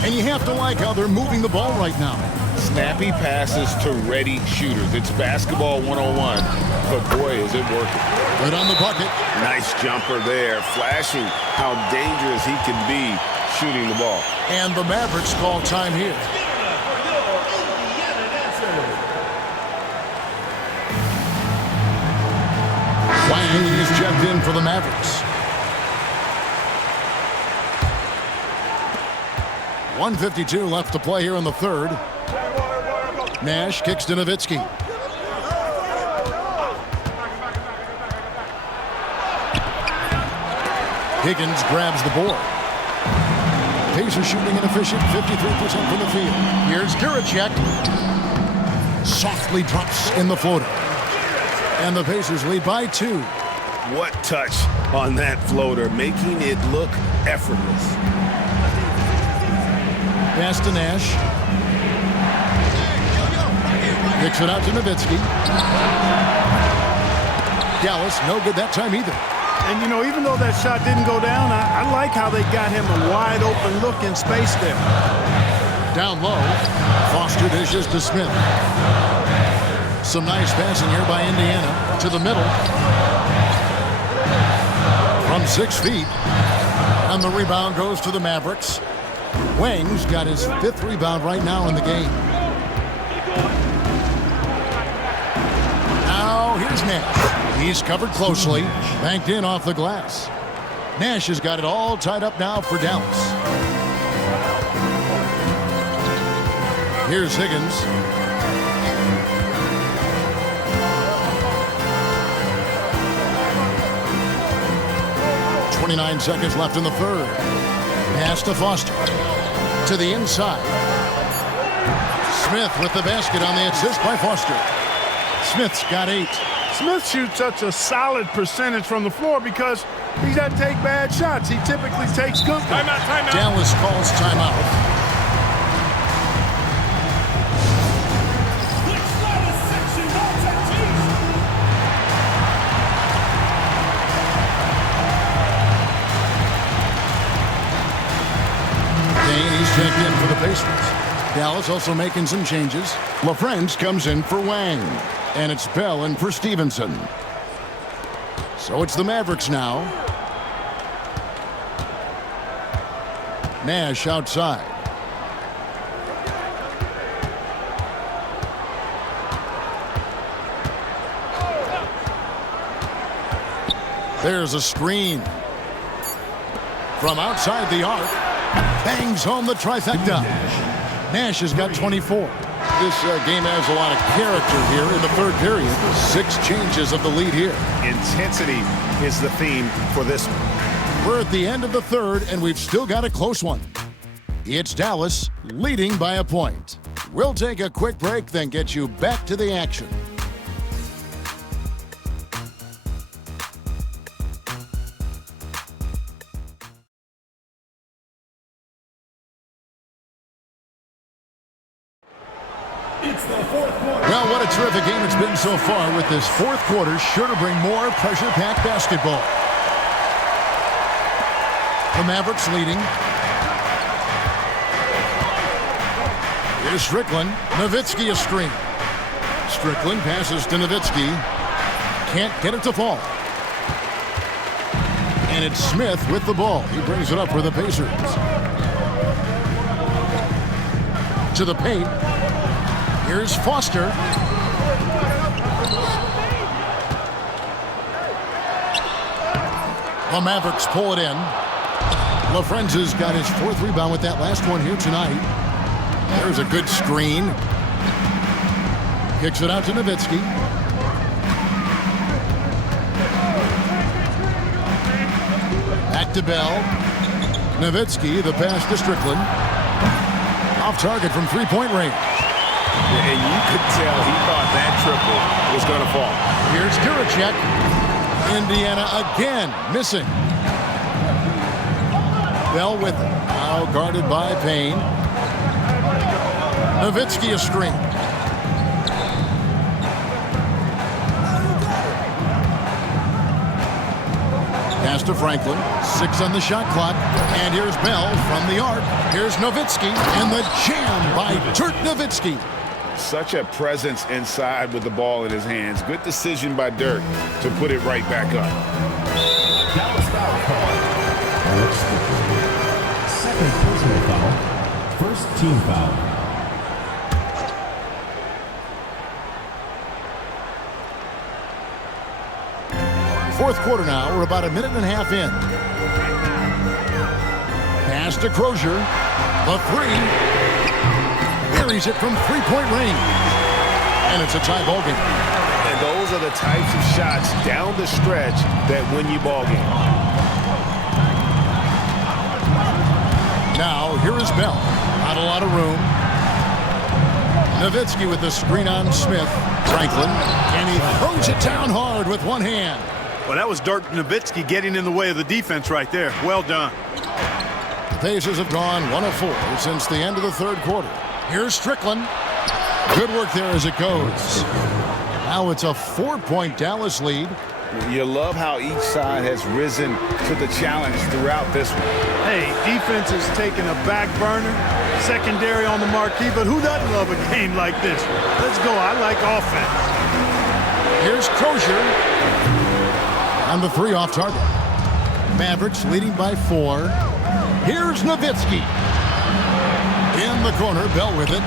And you have to like how they're moving the ball right now. Snappy passes to ready shooters. It's basketball 101, but boy, is it working. Good on the bucket. Nice jumper there, flashing how dangerous he can be shooting the ball. And the Mavericks call time here. Wang is checked in for the Mavericks. 1:52 left to play here in the third. Nash kicks to Nowitzki. Higgins grabs the board. Pacers shooting inefficient, 53% from the field. Here's Kiricek. Softly drops in the floater. And the Pacers lead by 2. What touch on that floater, making it look effortless. Pass to Nash. Kicks it out to Nowitzki. Dallas, no good that time either. And, you know, even though that shot didn't go down, I like how they got him a wide open look in space there. Down low, Foster dishes to Smith. Some nice passing here by Indiana to the middle. From 6 feet. And the rebound goes to the Mavericks. Wang's got his 5th rebound right now in the game. Now here's Nash. He's covered closely, banked in off the glass. Nash has got it all tied up now for Dallas. Here's Higgins. .29 seconds left in the third. Pass to Foster. To the inside. Smith with the basket on the assist by Foster. Smith's got 8. Smith shoots such a solid percentage from the floor because he doesn't take bad shots. He typically takes good ones. Timeout. Dallas calls timeout. Checked in for the Pacers. Dallas also making some changes. LaFrance comes in for Wang. And it's Bell in for Stevenson. So it's the Mavericks now. Nash outside. There's a screen. From outside the arc, bangs home the trifecta. Nash has got 24. This game has a lot of character here in the third period. 6 changes of the lead here. Intensity is the theme for this one. We're at the end of the third, and we've still got a close one. It's Dallas leading by a point. We'll take a quick break, then get you back to the action. It's the fourth quarter. Well, what a terrific game it's been so far, with this fourth quarter sure to bring more pressure-packed basketball. The Mavericks leading. Here's Strickland. Nowitzki a screen. Strickland passes to Nowitzki. Can't get it to fall. And it's Smith with the ball. He brings it up for the Pacers. To the paint. Here's Foster. The Mavericks pull it in. LaFrenza's got his 4th rebound with that last one here tonight. There's a good screen. Kicks it out to Nowitzki. Back to Bell. Nowitzki, the pass to Strickland. Off target from three-point range. And you could tell he thought that triple was going to fall. Here's Duracek. Indiana again missing. Bell with it. Now guarded by Payne. Nowitzki a screen. Pass to Franklin. 6 on the shot clock. And here's Bell from the arc. Here's Nowitzki. And the jam by Dirk Nowitzki. Such a presence inside with the ball in his hands. Good decision by Dirk to put it right back up. Dallas foul call. Second personal foul. First team foul. Fourth quarter now. We're about a minute and a half in. Pass to Crozier. The 3. Buries it from three-point range. And it's a tie ball game. And those are the types of shots down the stretch that win you ball game. Now, here is Bell. Not a lot of room. Nowitzki with the screen on Smith. Franklin. And he throws it down hard with one hand. Well, that was Dirk Nowitzki getting in the way of the defense right there. Well done. The Pacers have gone 1 of 4 since the end of the third quarter. Here's Strickland. Good work there as it goes. Now it's a 4-point Dallas lead. You love how each side has risen to the challenge throughout this one. Hey, defense is taking a back burner, secondary on the marquee, but who doesn't love a game like this? Let's go. I like offense. Here's Crozier. And the 3 off target. Mavericks leading by 4. Here's Nowitzki. In the corner, Bell with it.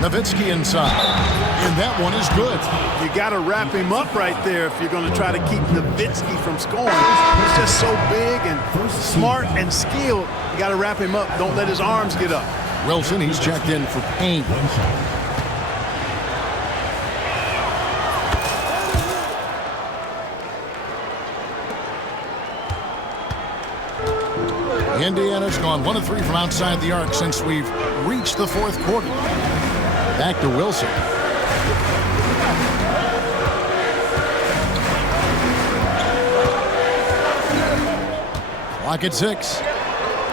Nowitzki inside. And that one is good. You got to wrap him up right there if you're going to try to keep Nowitzki from scoring. He's just so big and smart and skilled. You got to wrap him up. Don't let his arms get up. Wilson, he's checked in for Payne. Indiana's gone 1 of 3 from outside the arc since we've reached the fourth quarter. Back to Wilson. Clock at 6.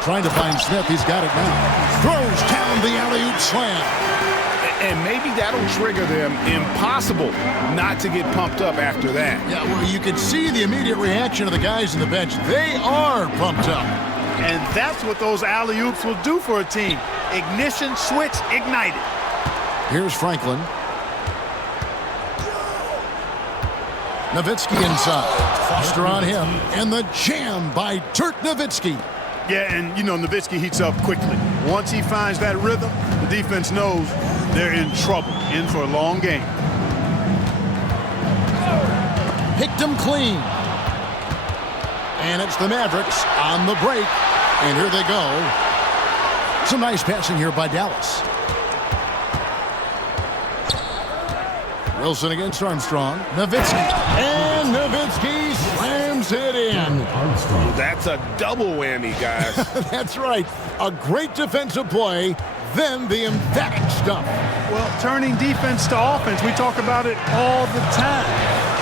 Trying to find Smith. He's got it now. Throws down the alley-oop slam. And maybe that'll trigger them. Impossible not to get pumped up after that. Yeah, well, you can see the immediate reaction of the guys on the bench. They are pumped up. And that's what those alley-oops will do for a team. Ignition, switch, ignited. Here's Franklin. Nowitzki inside. Foster on him. And the jam by Dirk Nowitzki. Yeah, and, you know, Nowitzki heats up quickly. Once he finds that rhythm, the defense knows they're in trouble, in for a long game. Picked him clean. And it's the Mavericks on the break. And here they go. Some nice passing here by Dallas. Wilson against Armstrong. Nowitzki. And Nowitzki slams it in. That's a double whammy, guys. That's right. A great defensive play, then the emphatic stuff. Well, turning defense to offense, we talk about it all the time.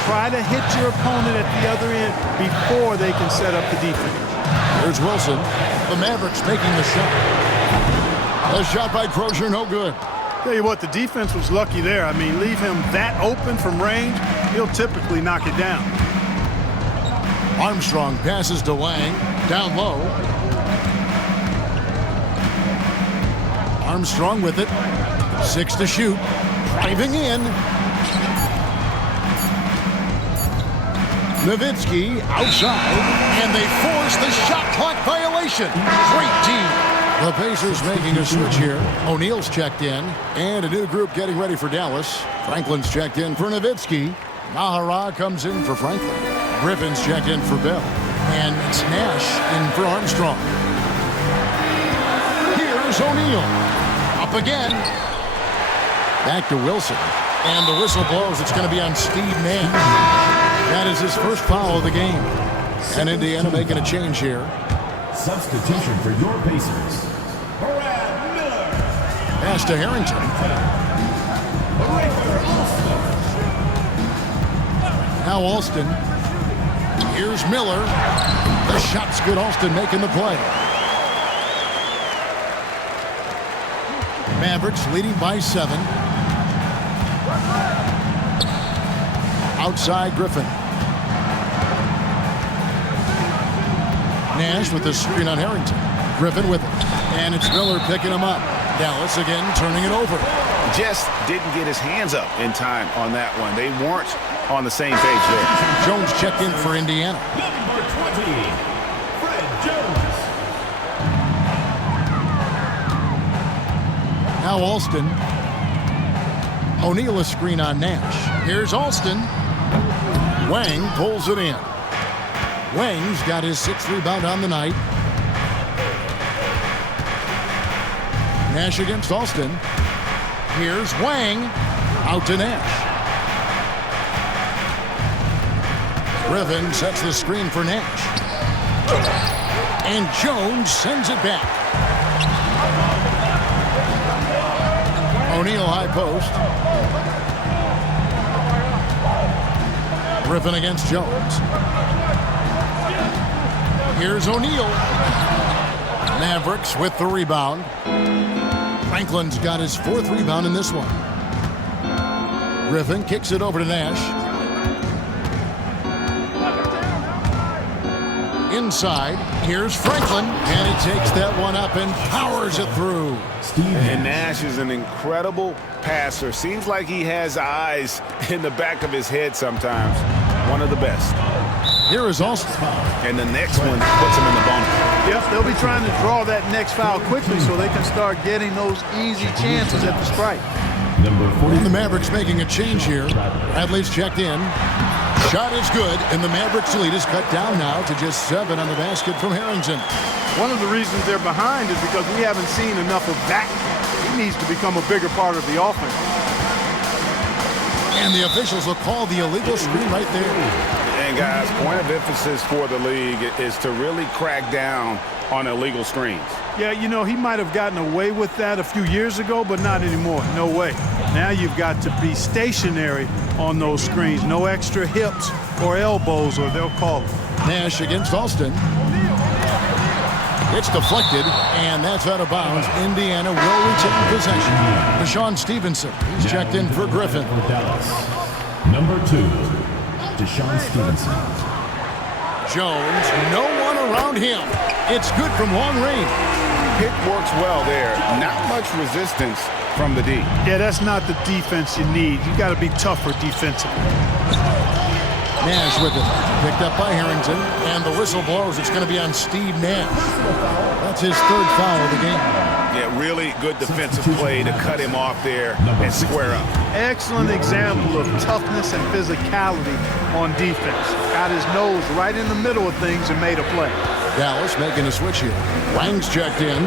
Try to hit your opponent at the other end before they can set up the defense. Here's Wilson. The Mavericks making the shot. The shot by Crozier, no good. Tell you what, the defense was lucky there. I mean, leave him that open from range, he'll typically knock it down. Armstrong passes to Wang. Down low. Armstrong with it. 6 to shoot. Driving in. Nowitzki outside. And they force the shot clock violation. Great team. The Pacers making a switch here. O'Neal's checked in. And a new group getting ready for Dallas. Franklin's checked in for Nowitzki. Nahara comes in for Franklin. Griffin's checked in for Bell. And it's Nash in for Armstrong. Here's O'Neal. Up again. Back to Wilson. And the whistle blows. It's going to be on Steve Nash. That is his first foul of the game. And Indiana making a change here. Substitution for your Pacers. Pass to Harrington. Now Alston. Here's Miller. The shot's good. Alston making the play. Mavericks leading by 7. Outside Griffin. Nash with the screen on Harrington. Griffin with it. And it's Miller picking him up. Dallas again turning it over. Just didn't get his hands up in time on that one. They weren't on the same page there. Jones checked in for Indiana. Number 20, Fred Jones. Now Alston. O'Neal a screen on Nash. Here's Alston. Wang pulls it in. Wang's got his 6th rebound on the night. Nash against Alston. Here's Wang. Out to Nash. Griffin sets the screen for Nash. And Jones sends it back. O'Neal high post. Griffin against Jones. Here's O'Neal. Mavericks with the rebound. Franklin's got his 4th rebound in this one. Griffin kicks it over to Nash. Inside, here's Franklin, and it takes that one up and powers it through. And Nash is an incredible passer. Seems like he has eyes in the back of his head sometimes. One of the best. Here is Alston. And the next one puts him in the bonus. Yep, they'll be trying to draw that next foul quickly so they can start getting those easy chances at the strike. Number 40. And the Mavericks making a change here. Bradley's checked in. Shot is good, and the Mavericks lead is cut down now to just 7 on the basket from Harrington. One of the reasons they're behind is because we haven't seen enough of that. He needs to become a bigger part of the offense. And the officials will call the illegal screen right there. And guys, point of emphasis for the league is to really crack down on illegal screens. Yeah, you know, he might have gotten away with that a few years ago, but not anymore. No way. Now you've got to be stationary on those screens. No extra hips or elbows, or they'll call it. Nash against Alston. It's deflected, and that's out of bounds. Indiana will retain possession. Deshaun Stevenson, he's checked in for Griffin. Number 2, Deshaun Stevenson. Jones, no one around him. It's good from long range. Pick works well there. Not much resistance from the D. Yeah, that's not the defense you need. You got to be tougher defensively. Nash with it. Picked up by Harrington. And the whistle blows. It's going to be on Steve Nash. That's That's his third foul of the game. Yeah, really good defensive play to cut him off there and square up. Excellent example of toughness and physicality on defense. Got his nose right in the middle of things and made a play. Dallas making a switch here. Wang's checked in.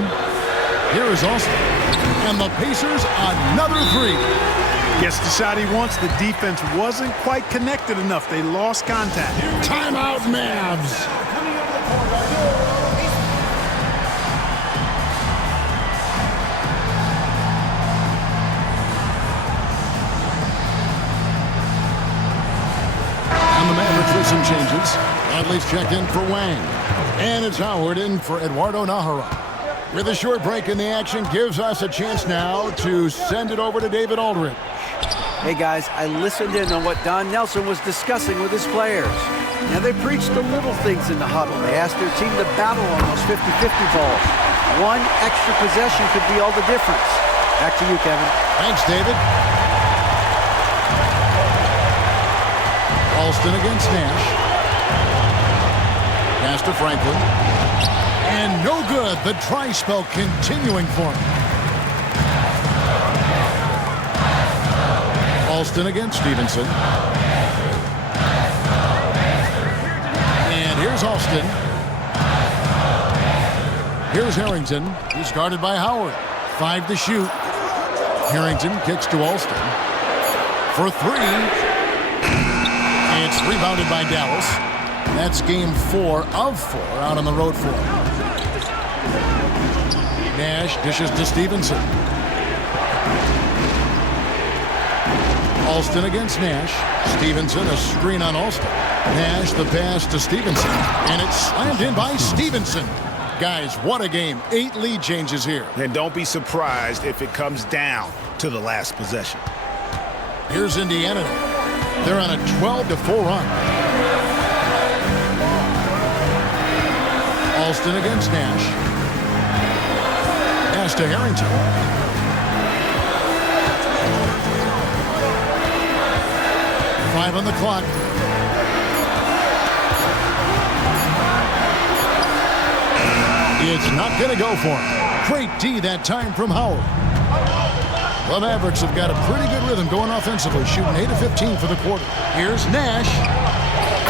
Here is Austin. And the Pacers, another three. Gets the shot he wants. The defense wasn't quite connected enough. They lost contact. Timeout, Mavs. And the Mavericks with some changes. Bradley's checked in for Wang. And it's Howard in for Eduardo Nahara. With a short break in the action, gives us a chance now to send it over to David Aldridge. Hey guys, I listened in on what Don Nelson was discussing with his players. Now they preached the little things in the huddle. They asked their team to battle on those 50-50 balls. One extra possession could be all the difference. Back to you, Kevin. Thanks, David. Alston against Nash. Pass to Franklin. And no good. The try spell continuing for him. Alston against Stevenson. And here's Alston. Here's Harrington. He's guarded by Howard. 5 to shoot. Harrington kicks to Alston. For 3. It's rebounded by Dallas. That's game 4 of 4 out on the road for him. Nash dishes to Stevenson. Alston against Nash. Stevenson, a screen on Alston. Nash, the pass to Stevenson. And it's slammed in by Stevenson. Guys, what a game. 8 lead changes here. And don't be surprised if it comes down to the last possession. Here's Indiana. They're on a 12-4 run. Alston against Nash. Pass to Harrington. Five on the clock. It's not going to go for him. Great D that time from Howard. The Mavericks have got a pretty good rhythm going offensively, shooting 8 of 15 for the quarter. Here's Nash.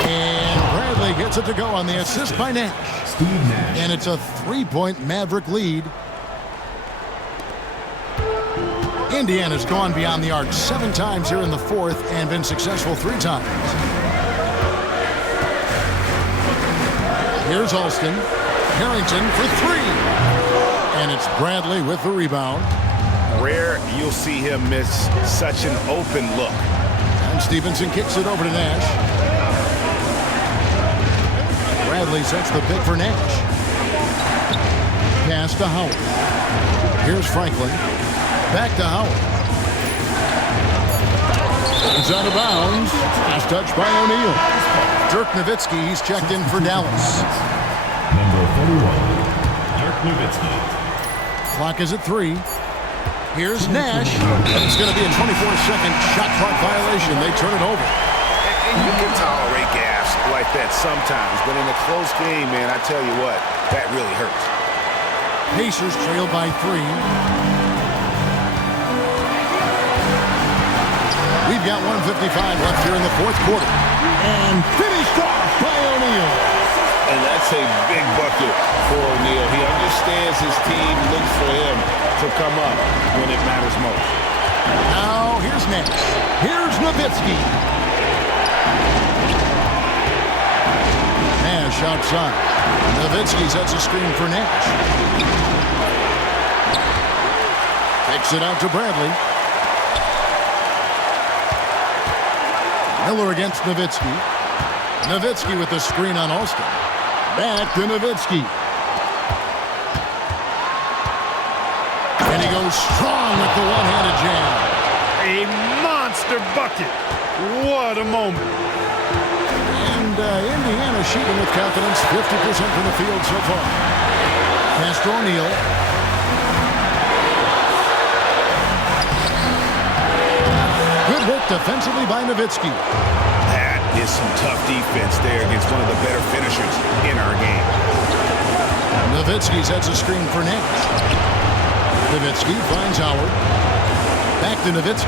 And Bradley gets it to go on the assist by Nash. Steve Nash. And it's a 3-point Maverick lead. Indiana's gone beyond the arc 7 times here in the fourth and been successful 3 times. Here's Alston. Harrington for 3. And it's Bradley with the rebound. Rare you'll see him miss such an open look. And Stevenson kicks it over to Nash. Bradley sets the pick for Nash. Pass to Howard. Here's Franklin. Back to Howard. It's out of bounds. Last touch by O'Neal. Dirk Nowitzki, he's checked in for Dallas. Number 41, Dirk Nowitzki. Clock is at 3. Here's Nash. It's going to be a 24-second shot clock violation. They turn it over. And you can tolerate gas like that sometimes, but in a close game, man, I tell you what, that really hurts. Pacers trail by 3. We've got 1:55 left here in the fourth quarter. And finished off by O'Neal. And that's a big bucket for O'Neal. He understands his team looks for him to come up when it matters most. Now here's Nash. Here's Nowitzki. Nash outside. Nowitzki sets a screen for Nash. Takes it out to Bradley. Miller against Nowitzki. Nowitzki with the screen on Alston. Back to Nowitzki. And he goes strong with the one-handed jam. A monster bucket. What a moment. And Indiana shooting with confidence, 50% from the field so far. Pass to O'Neal. Good work defensively by Nowitzki. That is some tough defense there against one of the better finishers in our game. Nowitzki sets a screen for Nash. Nowitzki finds Howard. Back to Nowitzki.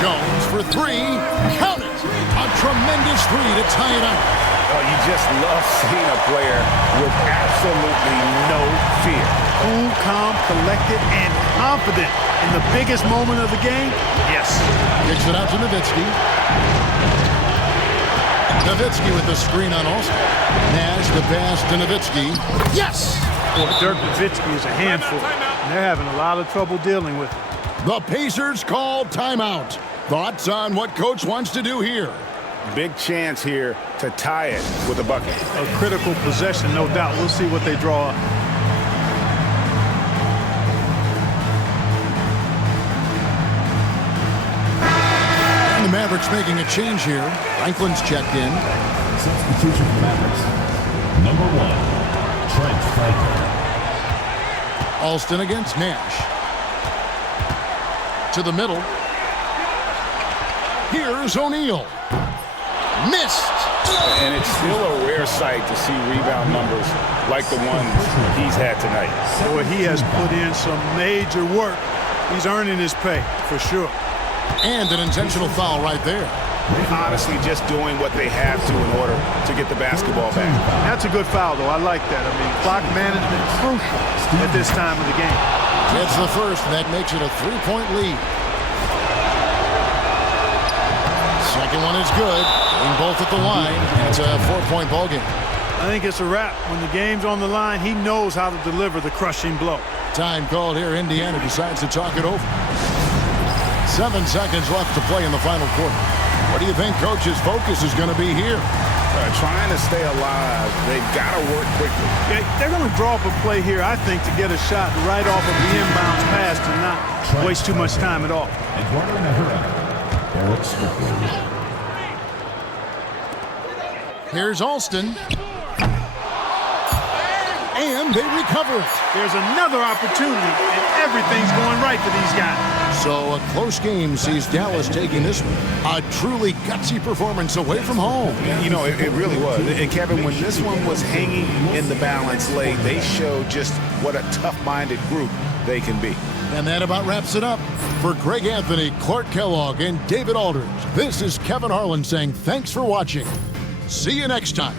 Jones for three. Count it! A tremendous three to tie it up. Oh, you just love seeing a player with absolutely no fear. Cool, calm, collected, and confident in the biggest moment of the game. Yes. Kicks it out to Nowitzki. Nowitzki with the screen on Austin. Nash the pass to Nowitzki. Yes! Well, Dirk Nowitzki is a handful, and they're having a lot of trouble dealing with it. The Pacers call timeout. Thoughts on what coach wants to do here? Big chance here to tie it with a bucket. A critical possession, no doubt. We'll see what they draw up. And the Mavericks making a change here. Franklin's checked in. Substitution for Mavericks. Number 1, Trent Franklin. Alston against Nash. To the middle. Here's O'Neal. Missed. And it's still a rare sight to see rebound numbers like the ones he's had tonight. Boy, he has put in some major work. He's earning his pay, for sure. And an intentional foul right there. Honestly, just doing what they have to in order to get the basketball back. That's a good foul, though. I like that. I mean, clock management crucial at this time of the game. Gets the first, and that makes it a three-point lead. Second one is good. Getting both at the line, and it's a four-point ball game. I think it's a wrap. When the game's on the line, he knows how to deliver the crushing blow. Time called here. Indiana decides to talk it over. 7 seconds left to play in the final quarter. What do you think Coach's focus is going to be here? Trying to stay alive. They've got to work quickly. They're going to draw up a play here, I think, to get a shot right off of the inbounds pass to not waste too much time at all. Eduardo Nahura, Eric Strickland. Here's Alston. And they recover it. There's another opportunity, and everything's going right for these guys. So a close game sees Dallas taking this one. A truly gutsy performance away from home. You know, it really was. And Kevin, when this one was hanging in the balance late, they showed just what a tough-minded group they can be. And that about wraps it up. For Greg Anthony, Clark Kellogg, and David Aldridge, this is Kevin Harlan saying thanks for watching. See you next time.